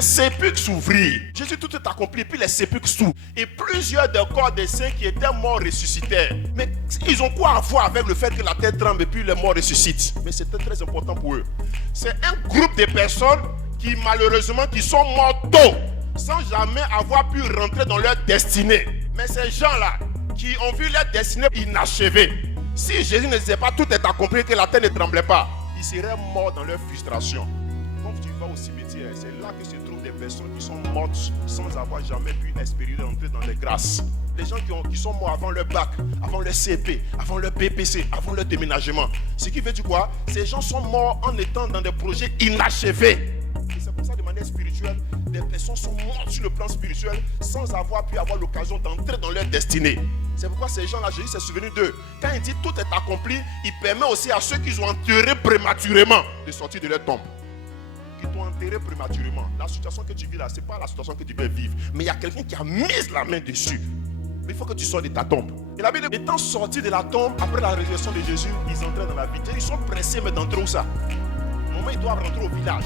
les sépulcres s'ouvrirent. Jésus tout est accompli, puis les sépulcres s'ouvrent. Et plusieurs des corps des saints qui étaient morts ressuscitèrent. Mais ils ont quoi à voir avec le fait que la terre tremble et puis les morts ressuscitent? Mais c'était très important pour eux. C'est un groupe de personnes qui malheureusement qui sont morts tôt, sans jamais avoir pu rentrer dans leur destinée. Mais ces gens-là, qui ont vu leur destinée inachevée, si Jésus ne disait pas tout est accompli, que la terre ne tremblait pas, ils seraient morts dans leur frustration. Quand tu vas au cimetière, c'est là que se trouvent des personnes qui sont mortes sans avoir jamais pu espérer rentrer dans les grâces. Les gens qui sont morts avant leur bac, avant leur CP, avant leur BPC, avant leur déménagement. Ce qui veut dire quoi? Ces gens sont morts en étant dans des projets inachevés. Et c'est pour ça, de manière spirituelle, des personnes sont mortes sur le plan spirituel sans avoir pu avoir l'occasion d'entrer dans leur destinée. C'est pourquoi ces gens-là, Jésus s'est souvenu d'eux. Quand il dit tout est accompli, il permet aussi à ceux qui ont enterré prématurément de sortir de leur tombe. Qui t'ont enterré prématurément. La situation que tu vis là, ce n'est pas la situation que tu veux vivre. Mais il y a quelqu'un qui a mis la main dessus. Mais il faut que tu sors de ta tombe. Et la Bible, étant sortis de la tombe, après la résurrection de Jésus, ils entraient dans la vie. Ils sont pressés, mais d'entrer où ça? Au moment où ils doivent rentrer au village.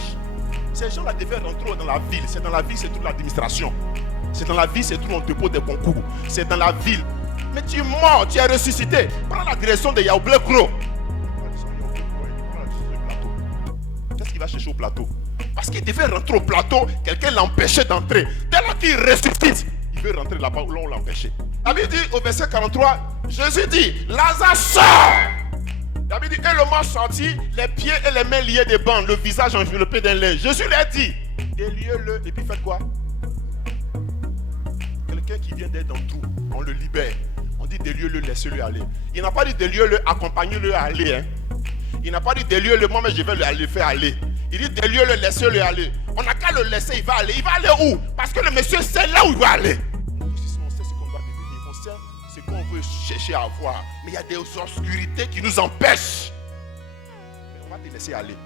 Ces gens-là devaient rentrer dans la ville. C'est dans la ville, c'est toute l'administration. C'est dans la ville, c'est tout l'entrepôt des concours. C'est dans la ville. Mais tu es mort, tu es ressuscité. Prends la direction de Yaoublé Kro. Qu'est-ce qu'il va chercher au plateau? Parce qu'il devait rentrer au plateau, quelqu'un l'empêchait d'entrer. Dès lors qu'il ressuscite, il veut rentrer là-bas où l'on l'empêchait. La Bible dit au verset 43, Jésus dit, Lazare sort. La Bible dit, et le mort sorti, les pieds et les mains liés des bandes, le visage enveloppé d'un linge. Jésus lui a dit, déliez-le, et puis faites quoi? Quelqu'un qui vient d'être dans le trou, on le libère. On dit déliez-le, laissez-le aller. Il n'a pas dit déliez-le, accompagnez-le à aller. Hein. Il n'a pas dit déliez-le, moi mais je vais le faire aller. Il dit déliez-le, laissez-le aller. On n'a qu'à le laisser, il va aller. Il va aller où? Parce que le monsieur sait là où il va aller. Nous tous, on sait ce qu'on doit devenir, on sait ce qu'on veut chercher à avoir. Mais il y a des obscurités qui nous empêchent. Mais on va te laisser aller.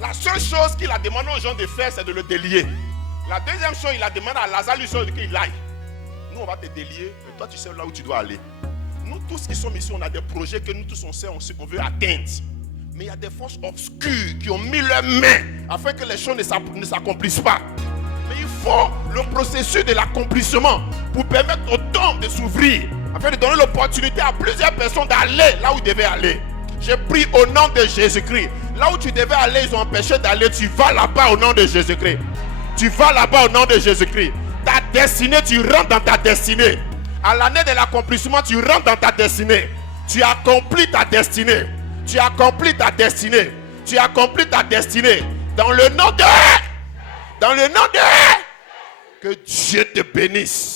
La seule chose qu'il a demandé aux gens de faire, c'est de le délier. La deuxième chose, il a demandé à Lazare qu'il aille. Nous, on va te délier, mais toi, tu sais là où tu dois aller. Nous tous qui sommes ici, on a des projets que nous tous on sait, on veut atteindre. Mais il y a des forces obscures qui ont mis leurs mains afin que les choses ne s'accomplissent pas. Mais il faut le processus de l'accomplissement pour permettre aux tombes de s'ouvrir, afin de donner l'opportunité à plusieurs personnes d'aller là où ils devaient aller. J'ai pris au nom de Jésus-Christ. Là où tu devais aller, ils ont empêché d'aller. Tu vas là-bas au nom de Jésus-Christ. Tu vas là-bas au nom de Jésus-Christ. Ta destinée, tu rentres dans ta destinée. À l'année de l'accomplissement, tu rentres dans ta destinée. Tu accomplis ta destinée. Tu accomplis ta destinée. Tu accomplis ta destinée. Dans le nom de... Que Dieu te bénisse.